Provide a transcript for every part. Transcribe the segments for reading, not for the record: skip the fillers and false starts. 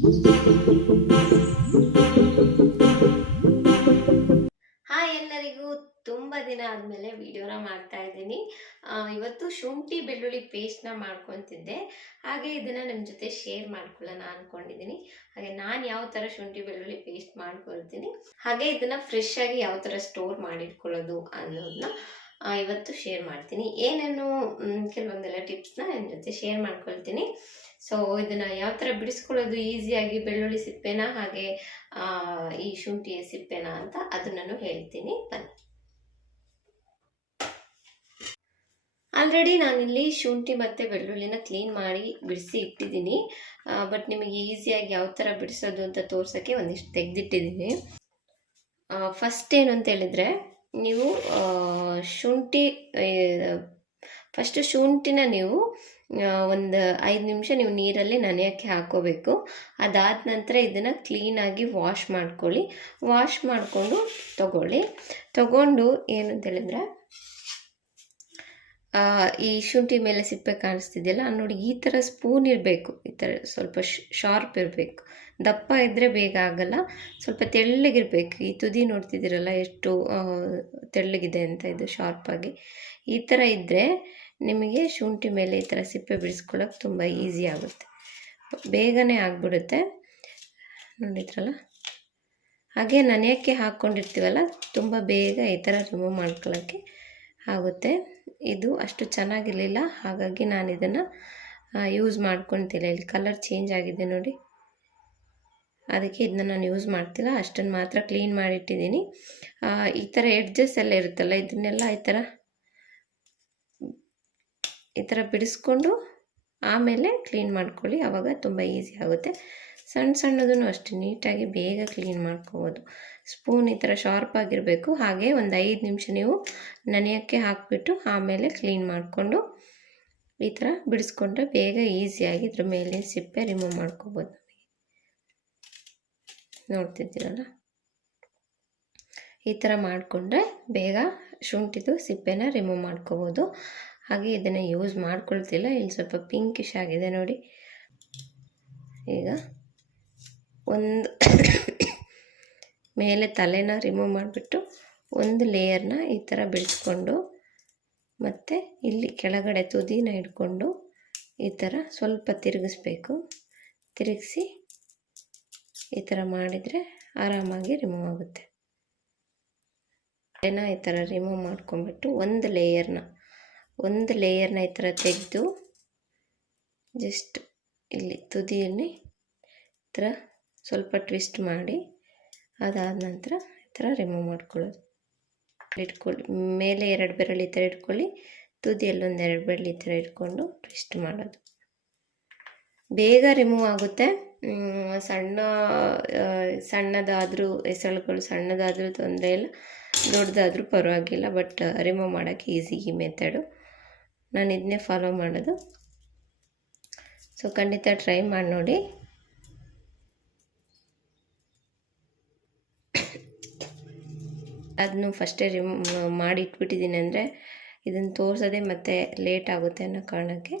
Hi ಎಲ್ಲರಿಗೂ, ತುಂಬ ದಿನ ಆದಮೇಲೆ ವಿಡಿಯೋನ ಮಾಡ್ತಾ ಇದ್ದೀನಿ. ಇವತ್ತು ಶುಂಠಿ ಬೆಳ್ಳುಳ್ಳಿ ಪೇಸ್ಟ್ನ ಮಾಡ್ಕೊತಿದ್ದೆ. ಹಾಗೆ ಇದನ್ನು ನಿಮ್ಮ ಜೊತೆ ಶೇರ್ ಮಾಡ್ಕೊಳ್ಳೋಣ ಅಂದ್ಕೊಂಡಿದ್ದೀನಿ. ಹಾಗೆ ನಾನು ಯಾವ ಥರ ಶುಂಠಿ ಬೆಳ್ಳುಳ್ಳಿ ಪೇಸ್ಟ್ ಮಾಡ್ಕೊಳ್ತೀನಿ, ಹಾಗೆ ಇದನ್ನು ಫ್ರೆಶ್ ಆಗಿ ಯಾವ ಥರ ಸ್ಟೋರ್ ಮಾಡಿಟ್ಕೊಳ್ಳೋದು ಅನ್ನೋದನ್ನ ಇವತ್ತು ಶೇರ್ ಮಾಡ್ತೀನಿ. ಏನೇನು ಕೆಲವೊಂದೆಲ್ಲ ಟಿಪ್ಸ್ನ ನಿಮ್ಮ ಜೊತೆ ಶೇರ್ ಮಾಡ್ಕೊಳ್ತೀನಿ. ಸೊ ಇದನ್ನು ಯಾವ ಥರ ಬಿಡಿಸ್ಕೊಳ್ಳೋದು ಈಸಿಯಾಗಿ, ಬೆಳ್ಳುಳ್ಳಿ ಸಿಪ್ಪೆನ ಹಾಗೆ ಈ ಶುಂಠಿಯ ಸಿಪ್ಪೆನ ಅಂತ ಅದನ್ನು ಹೇಳ್ತೀನಿ, ಬನ್ನಿ. ಆಲ್ರೆಡಿ ನಾನಿಲ್ಲಿ ಶುಂಠಿ ಮತ್ತು ಬೆಳ್ಳುಳ್ಳಿನ ಕ್ಲೀನ್ ಮಾಡಿ ಬಿಡಿಸಿ ಇಟ್ಟಿದ್ದೀನಿ. ಬಟ್ ನಿಮಗೆ ಈಸಿಯಾಗಿ ಯಾವ ಥರ ಬಿಡಿಸೋದು ಅಂತ ತೋರ್ಸೋಕ್ಕೆ ಒಂದಿಷ್ಟು ತೆಗೆದಿಟ್ಟಿದ್ದೀನಿ. ಫಸ್ಟ್ ಏನು ಅಂತ ಹೇಳಿದರೆ, ನೀವು ಶುಂಠಿನ ನೀವು ಒಂದು 5 ನಿಮಿಷ ನೀವು ನೀರಲ್ಲಿ ನೆನೆಯೋಕ್ಕೆ ಹಾಕೋಬೇಕು. ಅದಾದ ನಂತರ ಇದನ್ನು ಕ್ಲೀನಾಗಿ ವಾಶ್ ಮಾಡ್ಕೊಳ್ಳಿ. ವಾಶ್ ಮಾಡಿಕೊಂಡು ತಗೊಂಡು ಏನು ಅಂತ ಹೇಳಿದ್ರೆ, ಈ ಶುಂಠಿ ಮೇಲೆ ಸಿಪ್ಪೆ ಕಾಣಿಸ್ತಿದೆಯಲ್ಲ ನೋಡಿ, ಈ ಥರ ಸ್ಪೂನ್ ಇರಬೇಕು. ಈ ಥರ ಸ್ವಲ್ಪ ಶಾರ್ಪ್ ಇರಬೇಕು. ದಪ್ಪ ಇದ್ದರೆ ಬೇಗ ಆಗಲ್ಲ. ಸ್ವಲ್ಪ ತೆಳ್ಳಗಿರಬೇಕು. ಈ ತುದಿ ನೋಡ್ತಿದ್ದೀರಲ್ಲ ಎಷ್ಟು ತೆಳ್ಳಗಿದೆ ಅಂತ, ಇದು ಶಾರ್ಪಾಗಿ ಈ ಥರ ಇದ್ದರೆ ನಿಮಗೆ ಶುಂಠಿ ಮೇಲೆ ಈ ಥರ ಸಿಪ್ಪೆ ಬಿಡಿಸ್ಕೊಳ್ಳೋಕೆ ತುಂಬ ಈಸಿ ಆಗುತ್ತೆ, ಬೇಗನೆ ಆಗಿಬಿಡುತ್ತೆ. ನೋಡಿದ್ರಲ್ಲ, ಹಾಗೆ ನೆನೆಯೋಕ್ಕೆ ಹಾಕ್ಕೊಂಡಿರ್ತೀವಲ್ಲ, ತುಂಬ ಬೇಗ ಈ ಥರ ರಿಮೂವ್ ಮಾಡ್ಕೊಳ್ಳೋಕ್ಕೆ ಆಗುತ್ತೆ. ಇದು ಅಷ್ಟು ಚೆನ್ನಾಗಿರಲಿಲ್ಲ, ಹಾಗಾಗಿ ನಾನು ಇದನ್ನು ಯೂಸ್ ಮಾಡ್ಕೊತಿಲ್ಲ. ಇಲ್ಲಿ ಕಲರ್ ಚೇಂಜ್ ಆಗಿದೆ ನೋಡಿ, ಅದಕ್ಕೆ ಇದನ್ನ ನಾನು ಯೂಸ್ ಮಾಡ್ತಿಲ್ಲ. ಅಷ್ಟನ್ನು ಮಾತ್ರ ಕ್ಲೀನ್ ಮಾಡಿಟ್ಟಿದ್ದೀನಿ. ಈ ಥರ ಎಡ್ಜಸ್ ಎಲ್ಲ ಇರುತ್ತಲ್ಲ, ಇದನ್ನೆಲ್ಲ ಈ ಥರ ಬಿಡಿಸ್ಕೊಂಡು ಆಮೇಲೆ ಕ್ಲೀನ್ ಮಾಡ್ಕೊಳ್ಳಿ. ಆವಾಗ ತುಂಬ ಈಸಿ ಆಗುತ್ತೆ. ಸಣ್ಣದನ್ನು ಅಷ್ಟೇ ನೀಟಾಗಿ ಬೇಗ ಕ್ಲೀನ್ ಮಾಡ್ಕೋಬೋದು. ಸ್ಪೂನ್ ಈ ಥರ ಶಾರ್ಪ್ ಆಗಿರಬೇಕು. ಹಾಗೆ ಒಂದು 5 ನಿಮಿಷ ನೀವು ನೆನೆಯೋಕ್ಕೆ ಹಾಕಿಬಿಟ್ಟು ಆಮೇಲೆ ಕ್ಲೀನ್ ಮಾಡಿಕೊಂಡು ಈ ಥರ ಬಿಡಿಸ್ಕೊಂಡ್ರೆ ಬೇಗ ಈಸಿಯಾಗಿ ಇದ್ರ ಮೇಲೆ ಸಿಪ್ಪೆ ರಿಮೂವ್ ಮಾಡ್ಕೋಬೋದು. ನೋಡ್ತಿದ್ದೀರಲ್ಲ, ಈ ಥರ ಮಾಡಿಕೊಂಡ್ರೆ ಬೇಗ ಶುಂಠಿದು ಸಿಪ್ಪೆನ ರಿಮೂವ್ ಮಾಡ್ಕೋಬೋದು. ಹಾಗೆ ಇದನ್ನು ಯೂಸ್ ಮಾಡ್ಕೊಳ್ತಿಲ್ಲ. ಇಲ್ಲಿ ಸ್ವಲ್ಪ ಪಿಂಕಿಶ್ ಆಗಿದೆ ನೋಡಿ. ಈಗ ಒಂದು ಮೇಲೆ ತಲೆನ ರಿಮೂವ್ ಮಾಡಿಬಿಟ್ಟು ಒಂದು ಲೇಯರ್ನ ಈ ಥರ ಬಿಡಿಸ್ಕೊಂಡು, ಮತ್ತು ಇಲ್ಲಿ ಕೆಳಗಡೆ ತುದಿನ ಇಟ್ಕೊಂಡು ಈ ಥರ ಸ್ವಲ್ಪ ತಿರುಗಿಸ್ಬೇಕು. ತಿರುಗಿಸಿ ಈ ಥರ ಮಾಡಿದರೆ ಆರಾಮಾಗಿ ರಿಮೂವ್ ಆಗುತ್ತೆ. ತಲೆನ ಈ ಥರ ರಿಮೂವ್ ಮಾಡ್ಕೊಂಡ್ಬಿಟ್ಟು ಒಂದು ಲೇಯರ್ನ ಈ ಥರ ತೆಗೆದು ಜಸ್ಟ್ ಇಲ್ಲಿ ತುದಿಯಲ್ಲಿ ಈ ಥರ ಸ್ವಲ್ಪ ಟ್ವಿಸ್ಟ್ ಮಾಡಿ, ಅದಾದ ನಂತರ ಈ ಥರ ರಿಮೂವ್ ಮಾಡ್ಕೊಳ್ಳೋದು. ಇಟ್ಕೊಳ್ಳಿ, ಮೇಲೆ 2 ಬೆರಳು ಈ ಥರ ಇಟ್ಕೊಳ್ಳಿ, ತುದಿಯಲ್ಲಿ 2 ಬೆರಳು ಈ ಥರ ಇಟ್ಕೊಂಡು ಟ್ವಿಸ್ಟ್ ಮಾಡೋದು. ಬೇಗ ರಿಮೂವ್ ಆಗುತ್ತೆ. ಸಣ್ಣದಾದರೂ ಎಸಳುಗಳು ಸಣ್ಣದಾದರೂ ತೊಂದರೆ ಇಲ್ಲ, ದೊಡ್ಡದಾದರೂ ಪರವಾಗಿಲ್ಲ. ಬಟ್ ರಿಮೂವ್ ಮಾಡೋಕ್ಕೆ ಈಸಿ ಈ ಮೆಥಡು. ನಾನು ಇದನ್ನೇ ಫಾಲೋ ಮಾಡೋದು. ಸೊ ಖಂಡಿತ ಟ್ರೈ ಮಾಡಿ ನೋಡಿ. ಅದನ್ನು ಫಸ್ಟೇ ಮಾಡಿ ಇಟ್ಬಿಟ್ಟಿದ್ದೀನಿ, ಅಂದರೆ ಇದನ್ನು ತೋರಿಸೋದೇ ಮತ್ತೆ ಲೇಟ್ ಆಗುತ್ತೆ ಅನ್ನೋ ಕಾರಣಕ್ಕೆ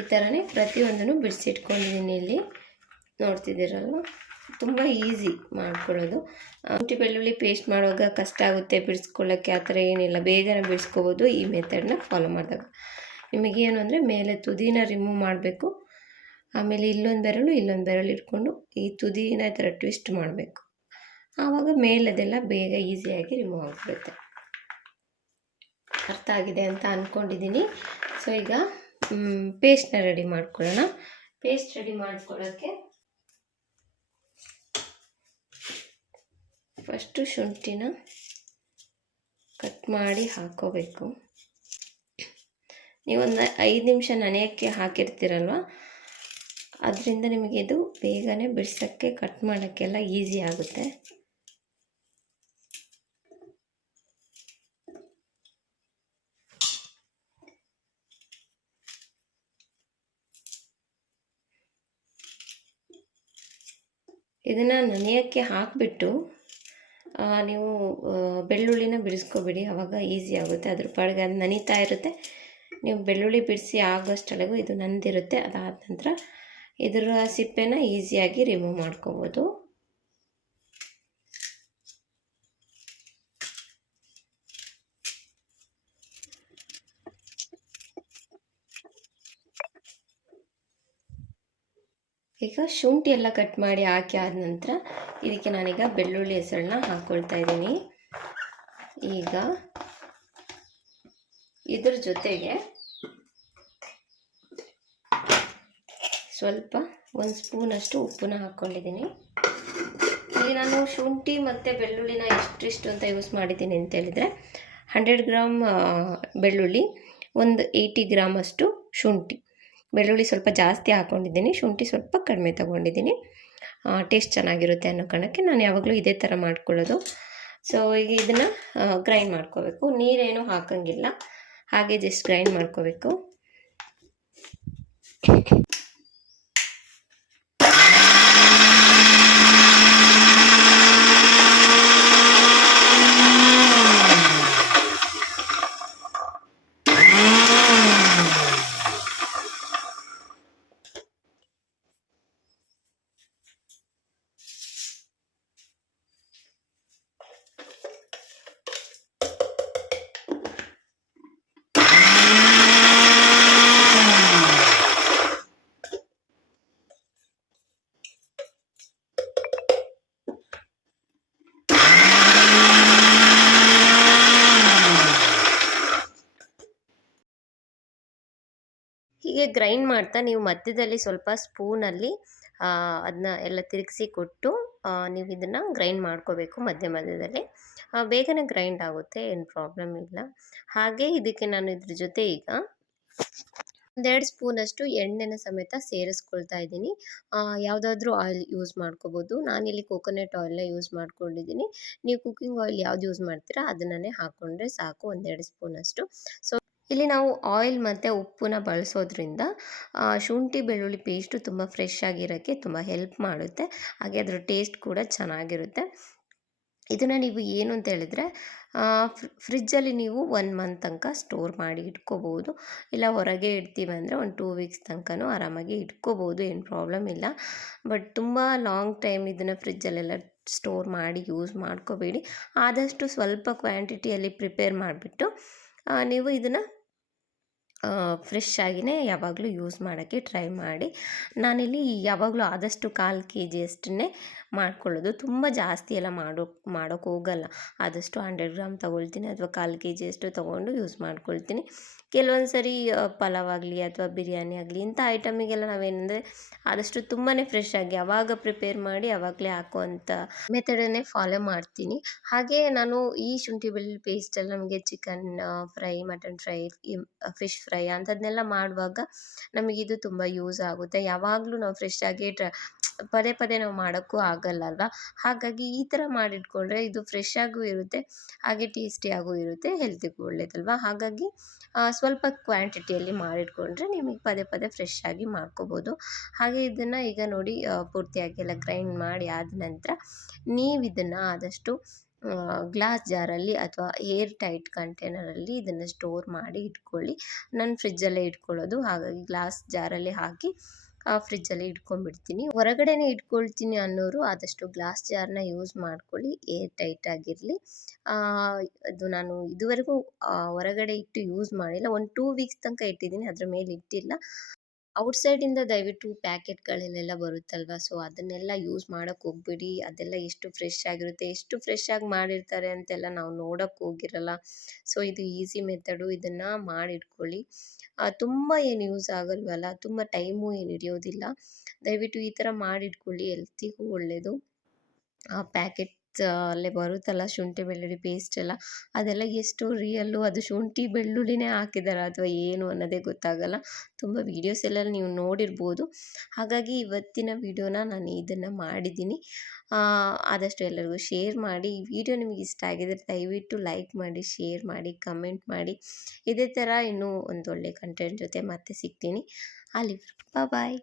ಈ ಥರನೇ ಪ್ರತಿಯೊಂದನ್ನು ಬಿಡಿಸಿಟ್ಕೊಂಡಿದ್ದೀನಿ. ಇಲ್ಲಿ ನೋಡ್ತಿದ್ದೀರಲ್ವ, ತುಂಬ ಈಸಿ ಮಾಡ್ಕೊಳ್ಳೋದು. ಶುಂಠಿ ಬೆಳ್ಳುಳ್ಳಿ ಪೇಸ್ಟ್ ಮಾಡುವಾಗ ಕಷ್ಟ ಆಗುತ್ತೆ ಬಿಡಿಸ್ಕೊಳ್ಳೋಕ್ಕೆ, ಆ ಥರ ಏನಿಲ್ಲ, ಬೇಗನೆ ಬಿಡಿಸ್ಕೋಬೋದು ಈ ಮೆಥಡನ್ನ ಫಾಲೋ ಮಾಡಿದಾಗ. ನಿಮಗೇನು ಅಂದರೆ ಮೇಲೆ ತುದಿನ ರಿಮೂವ್ ಮಾಡಬೇಕು. ಆಮೇಲೆ ಇಲ್ಲೊಂದು ಬೆರಳು ಇಟ್ಕೊಂಡು ಈ ತುದಿನ ಈ ಥರ ಟ್ವಿಸ್ಟ್ ಮಾಡಬೇಕು. ಆವಾಗ ಮೇಲದೆಲ್ಲ ಬೇಗ ಈಸಿಯಾಗಿ ರಿಮೂವ್ ಆಗಿಬಿಡುತ್ತೆ. ಅರ್ಥ ಆಗಿದೆ ಅಂತ ಅಂದ್ಕೊಂಡಿದ್ದೀನಿ. ಸೊ ಈಗ ಪೇಸ್ಟ್ನ ರೆಡಿ ಮಾಡ್ಕೊಳ್ಳೋಣ. ಪೇಸ್ಟ್ ರೆಡಿ ಮಾಡ್ಕೊಳ್ಳೋಕ್ಕೆ ಫಸ್ಟು ಶುಂಠಿನ ಕಟ್ ಮಾಡಿ ಹಾಕೋಬೇಕು. ನೀವೊಂದು 5 ನಿಮಿಷ ನೆನೆಯೋಕ್ಕೆ ಹಾಕಿರ್ತೀರಲ್ವ, ಅದರಿಂದ ನಿಮಗೆ ಇದು ಬೇಗನೆ ಬಿಡಿಸೋಕ್ಕೆ, ಕಟ್ ಮಾಡೋಕ್ಕೆಲ್ಲ ಈಸಿ ಆಗುತ್ತೆ. ಇದನ್ನು ನೆನೆಯೋಕ್ಕೆ ಹಾಕಿಬಿಟ್ಟು ನೀವು ಬೆಳ್ಳುಳ್ಳಿನ ಬಿಡಿಸ್ಕೊಬಿಡಿ, ಆವಾಗ ಈಸಿ ಆಗುತ್ತೆ. ಅದ್ರ ಪಾಡಿಗೆ ಅದು ನೆನೀತಾ ಇರುತ್ತೆ, ನೀವು ಬೆಳ್ಳುಳ್ಳಿ ಬಿಡಿಸಿ ಆಗೋಷ್ಟರೊಳಗೂ ಇದು ನಂದಿರುತ್ತೆ. ಅದಾದ ನಂತರ ಇದರ ಸಿಪ್ಪೆನ ಈಸಿಯಾಗಿ ರಿಮೂವ್ ಮಾಡ್ಕೋಬೋದು. ಈಗ ಶುಂಠಿ ಎಲ್ಲ ಕಟ್ ಮಾಡಿ ಹಾಕಿ ಆದ ನಂತರ ಇದಕ್ಕೆ ನಾನೀಗ ಬೆಳ್ಳುಳ್ಳಿ ಹೆಸರನ್ನ ಹಾಕ್ಕೊಳ್ತಾ ಇದ್ದೀನಿ. ಈಗ ಇದ್ರ ಜೊತೆಗೆ ಸ್ವಲ್ಪ 1 ಸ್ಪೂನಷ್ಟು ಉಪ್ಪನ್ನ ಹಾಕ್ಕೊಂಡಿದ್ದೀನಿ. ಇಲ್ಲಿ ನಾನು ಶುಂಠಿ ಮತ್ತು ಬೆಳ್ಳುಳ್ಳಿನ ಎಷ್ಟಿಷ್ಟು ಅಂತ ಯೂಸ್ ಮಾಡಿದ್ದೀನಿ ಅಂತ ಹೇಳಿದರೆ 100 ಗ್ರಾಮ್ ಬೆಳ್ಳುಳ್ಳಿ, ಒಂದು 80 ಗ್ರಾಮ್ ಅಷ್ಟು ಶುಂಠಿ. ಬೆಳ್ಳುಳ್ಳಿ ಸ್ವಲ್ಪ ಜಾಸ್ತಿ ಹಾಕ್ಕೊಂಡಿದ್ದೀನಿ, ಶುಂಠಿ ಸ್ವಲ್ಪ ಕಡಿಮೆ ತೊಗೊಂಡಿದ್ದೀನಿ. ಟೇಸ್ಟ್ ಚೆನ್ನಾಗಿರುತ್ತೆ ಅನ್ನೋ ಕಾರಣಕ್ಕೆ ನಾನು ಯಾವಾಗಲೂ ಇದೇ ಥರ ಮಾಡ್ಕೊಳ್ಳೋದು. ಸೊ ಈಗ ಇದನ್ನು ಗ್ರೈಂಡ್ ಮಾಡ್ಕೋಬೇಕು. ನೀರೇನು ಹಾಕೋಂಗಿಲ್ಲ, ಹಾಗೆ ಜಸ್ಟ್ ಗ್ರೈಂಡ್ ಮಾಡ್ಕೋಬೇಕು. ಹೀಗೆ ಗ್ರೈಂಡ್ ಮಾಡ್ತಾ ನೀವು ಮಧ್ಯದಲ್ಲಿ ಸ್ವಲ್ಪ ಸ್ಪೂನಲ್ಲಿ ಅದನ್ನ ಎಲ್ಲ ತಿರುಗಿಸಿ ಕೊಟ್ಟು ನೀವು ಇದನ್ನು ಗ್ರೈಂಡ್ ಮಾಡ್ಕೋಬೇಕು ಮಧ್ಯದಲ್ಲಿ. ಬೇಗನೆ ಗ್ರೈಂಡ್ ಆಗುತ್ತೆ, ಏನು ಪ್ರಾಬ್ಲಮ್ ಇಲ್ಲ. ಹಾಗೆ ಇದಕ್ಕೆ ನಾನು ಇದ್ರ ಜೊತೆ ಈಗ 1-2 ಸ್ಪೂನಷ್ಟು ಎಣ್ಣೆನ ಸಮೇತ ಸೇರಿಸ್ಕೊಳ್ತಾ ಇದ್ದೀನಿ. ಯಾವುದಾದ್ರೂ ಆಯಿಲ್ ಯೂಸ್ ಮಾಡ್ಕೋಬೋದು. ನಾನಿಲ್ಲಿ ಕೋಕೋನಟ್ ಆಯಿಲ್ನ ಯೂಸ್ ಮಾಡ್ಕೊಂಡಿದ್ದೀನಿ. ನೀವು ಕುಕ್ಕಿಂಗ್ ಆಯಿಲ್ ಯಾವ್ದು ಯೂಸ್ ಮಾಡ್ತೀರಾ ಅದನ್ನೇ ಹಾಕ್ಕೊಂಡ್ರೆ ಸಾಕು, 1-2 ಸ್ಪೂನಷ್ಟು. ಸೊ ಇಲ್ಲಿ ನಾವು ಆಯಿಲ್ ಮತ್ತು ಉಪ್ಪನ್ನ ಬಳಸೋದ್ರಿಂದ ಶುಂಠಿ ಬೆಳ್ಳುಳ್ಳಿ ಪೇಸ್ಟು ತುಂಬ ಫ್ರೆಶ್ ಆಗಿರೋಕ್ಕೆ ತುಂಬ ಹೆಲ್ಪ್ ಮಾಡುತ್ತೆ. ಹಾಗೆ ಅದರ ಟೇಸ್ಟ್ ಕೂಡ ಚೆನ್ನಾಗಿರುತ್ತೆ. ಇದನ್ನು ನೀವು ಏನು ಅಂತ ಹೇಳಿದ್ರೆ ಫ್ರಿಜ್ಜಲ್ಲಿ ನೀವು 1 ಮಂತ್ ತನಕ ಸ್ಟೋರ್ ಮಾಡಿ ಇಟ್ಕೋಬೋದು. ಇಲ್ಲ ಹೊರಗೆ ಇಡ್ತೀವಿ ಅಂದರೆ ಒಂದು 2 ವೀಕ್ಸ್ ತನಕನೂ ಆರಾಮಾಗಿ ಇಟ್ಕೋಬೋದು, ಏನು ಪ್ರಾಬ್ಲಮ್ ಇಲ್ಲ. ಬಟ್ ತುಂಬ ಲಾಂಗ್ ಟೈಮ್ ಇದನ್ನು ಫ್ರಿಜ್ಜಲ್ಲೆಲ್ಲ ಸ್ಟೋರ್ ಮಾಡಿ ಯೂಸ್ ಮಾಡ್ಕೋಬೇಡಿ. ಆದಷ್ಟು ಸ್ವಲ್ಪ ಕ್ವಾಂಟಿಟಿಯಲ್ಲಿ ಪ್ರಿಪೇರ್ ಮಾಡಿಬಿಟ್ಟು ನೀವು ಇದನ್ನು ಫ್ರೆಶ್ ಆಗಿಯೇ ಯಾವಾಗಲೂ ಯೂಸ್ ಮಾಡೋಕ್ಕೆ ಟ್ರೈ ಮಾಡಿ. ನಾನಿಲ್ಲಿ ಯಾವಾಗಲೂ ಆದಷ್ಟು 1/4 kg ಅಷ್ಟನ್ನೇ ಮಾಡ್ಕೊಳ್ಳೋದು. ತುಂಬ ಜಾಸ್ತಿ ಎಲ್ಲ ಮಾಡೋಕ್ಕೆ ಹೋಗಲ್ಲ. ಆದಷ್ಟು 100 ಗ್ರಾಮ್ ತೊಗೊಳ್ತೀನಿ ಅಥವಾ 1/4 kg ಅಷ್ಟು ತೊಗೊಂಡು ಯೂಸ್ ಮಾಡ್ಕೊಳ್ತೀನಿ. ಕೆಲವೊಂದು ಸರಿ ಪಲಾವ್ ಆಗಲಿ ಅಥವಾ ಬಿರಿಯಾನಿ ಆಗಲಿ ಇಂಥ ಐಟಮಿಗೆಲ್ಲ ನಾವೇನೆಂದರೆ ಆದಷ್ಟು ತುಂಬಾ ಫ್ರೆಶ್ ಆಗಿ ಆವಾಗ ಪ್ರಿಪೇರ್ ಮಾಡಿ ಆವಾಗಲೇ ಹಾಕುವಂಥ ಮೆಥಡನ್ನೇ ಫಾಲೋ ಮಾಡ್ತೀನಿ. ಹಾಗೆ ನಾನು ಈ ಶುಂಠಿ ಬೆಳ್ಳುಳ್ಳಿ ಪೇಸ್ಟಲ್ಲಿ ನಮಗೆ chicken fry, mutton fry, fish fry ಅಂಥದ್ದನ್ನೆಲ್ಲ ಮಾಡುವಾಗ ನಮಗಿದು ತುಂಬ ಯೂಸ್ ಆಗುತ್ತೆ. ಯಾವಾಗಲೂ ನಾವು ಫ್ರೆಶ್ ಆಗಿ ಪದೇ ಪದೇ ನಾವು ಮಾಡೋಕ್ಕೂ ಆಗಲ್ಲ ಅಲ್ವಾ. ಹಾಗಾಗಿ ಈ ಥರ ಮಾಡಿಟ್ಕೊಂಡ್ರೆ ಇದು ಫ್ರೆಶ್ ಆಗೂ ಇರುತ್ತೆ, ಹಾಗೆ ಟೇಸ್ಟಿಯಾಗೂ ಇರುತ್ತೆ, ಹೆಲ್ತಿಗೂ ಒಳ್ಳೇದಲ್ವಾ. ಹಾಗಾಗಿ ಸ್ವಲ್ಪ ಕ್ವಾಂಟಿಟಿಯಲ್ಲಿ ಮಾಡಿಟ್ಕೊಂಡ್ರೆ ನಿಮಗೆ ಪದೇ ಪದೇ ಫ್ರೆಶ್ ಆಗಿ ಮಾಡ್ಕೋಬೋದು. ಹಾಗೆ ಇದನ್ನು ಈಗ ನೋಡಿ ಪೂರ್ತಿಯಾಗಿ ಎಲ್ಲ ಗ್ರೈಂಡ್ ಮಾಡಿ ಆದ ನಂತರ ನೀವು ಇದನ್ನು ಆದಷ್ಟು ಗ್ಲಾಸ್ ಜಾರಲ್ಲಿ ಅಥವಾ ಏರ್ ಟೈಟ್ ಕಂಟೈನರಲ್ಲಿ ಇದನ್ನು ಸ್ಟೋರ್ ಮಾಡಿ ಇಟ್ಕೊಳ್ಳಿ. ನಾನು ಫ್ರಿಜ್ಜಲ್ಲೇ ಇಟ್ಕೊಳ್ಳೋದು, ಹಾಗಾಗಿ ಗ್ಲಾಸ್ ಜಾರಲ್ಲಿ ಹಾಕಿ ಫ್ರಿಜ್ಜಲ್ಲಿ ಇಟ್ಕೊಂಡ್ಬಿಡ್ತೀನಿ. ಹೊರಗಡೆನೇ ಇಟ್ಕೊಳ್ತೀನಿ ಅನ್ನೋರು ಆದಷ್ಟು ಗ್ಲಾಸ್ ಜಾರ್ನ ಯೂಸ್ ಮಾಡ್ಕೊಳ್ಳಿ, ಏರ್ ಟೈಟ್ ಆಗಿರಲಿ. ಅದು ನಾನು ಇದುವರೆಗೂ ಹೊರಗಡೆ ಇಟ್ಟು ಯೂಸ್ ಮಾಡಿಲ್ಲ. ಒಂದು 2 ವೀಕ್ಸ್ ತನಕ ಇಟ್ಟಿದ್ದೀನಿ, ಅದ್ರ ಮೇಲೆ ಇಟ್ಟಿಲ್ಲ. ಔಟ್ಸೈಡಿಂದ ದಯವಿಟ್ಟು ಪ್ಯಾಕೆಟ್ಗಳಲ್ಲೆಲ್ಲ ಬರುತ್ತಲ್ವ, ಸೊ ಅದನ್ನೆಲ್ಲ ಯೂಸ್ ಮಾಡೋಕ್ಕೆ ಹೋಗ್ಬೇಡಿ. ಅದೆಲ್ಲ ಎಷ್ಟು ಫ್ರೆಶ್ ಆಗಿರುತ್ತೆ, ಎಷ್ಟು ಫ್ರೆಶ್ ಆಗಿ ಮಾಡಿರ್ತಾರೆ ಅಂತೆಲ್ಲ ನಾವು ನೋಡೋಕ್ಕೆ ಹೋಗಿರಲ್ಲ. ಸೊ ಇದು ಈಸಿ ಮೆಥಡು, ಇದನ್ನು ಮಾಡಿಟ್ಕೊಳ್ಳಿ. ತುಂಬ ಏನು ಯೂಸ್ ಆಗಲ್ವಲ್ಲ, ತುಂಬ ಟೈಮು ಏನು ಹಿಡಿಯೋದಿಲ್ಲ. ದಯವಿಟ್ಟು ಈ ಥರ ಮಾಡಿಟ್ಕೊಳ್ಳಿ, ಹೆಲ್ತಿಗೂ ಒಳ್ಳೆಯದು. ಪ್ಯಾಕೆಟ್ ಅಲ್ಲೇ ಬರುತ್ತಲ್ಲ ಶುಂಠಿ ಬೆಳ್ಳುಳ್ಳಿ ಪೇಸ್ಟ್ ಎಲ್ಲ, ಅದೆಲ್ಲ ಎಷ್ಟು ರಿಯಲ್ಲು, ಅದು ಶುಂಠಿ ಬೆಳ್ಳುಳ್ಳಿನೇ ಹಾಕಿದಾರ ಅಥವಾ ಏನು ಅನ್ನೋದೇ ಗೊತ್ತಾಗಲ್ಲ. ತುಂಬ ವೀಡಿಯೋಸ್ ಎಲ್ಲ ನೀವು ನೋಡಿರ್ಬೋದು. ಹಾಗಾಗಿ ಇವತ್ತಿನ ವಿಡಿಯೋನ ನಾನು ಇದನ್ನು ಮಾಡಿದ್ದೀನಿ. ಆದಷ್ಟು ಎಲ್ಲರಿಗೂ ಶೇರ್ ಮಾಡಿ. ಈ ವಿಡಿಯೋ ನಿಮಗೆ ಇಷ್ಟ ಆಗಿದರೆ ದಯವಿಟ್ಟು ಲೈಕ್ ಮಾಡಿ, ಶೇರ್ ಮಾಡಿ, ಕಮೆಂಟ್ ಮಾಡಿ. ಇದೇ ಥರ ಇನ್ನೂ ಒಂದೊಳ್ಳೆ ಕಂಟೆಂಟ್ ಜೊತೆ ಮತ್ತೆ ಸಿಗ್ತೀನಿ. ಅಲ್ಲಿವರೆಗೂ ಬಾಯ್.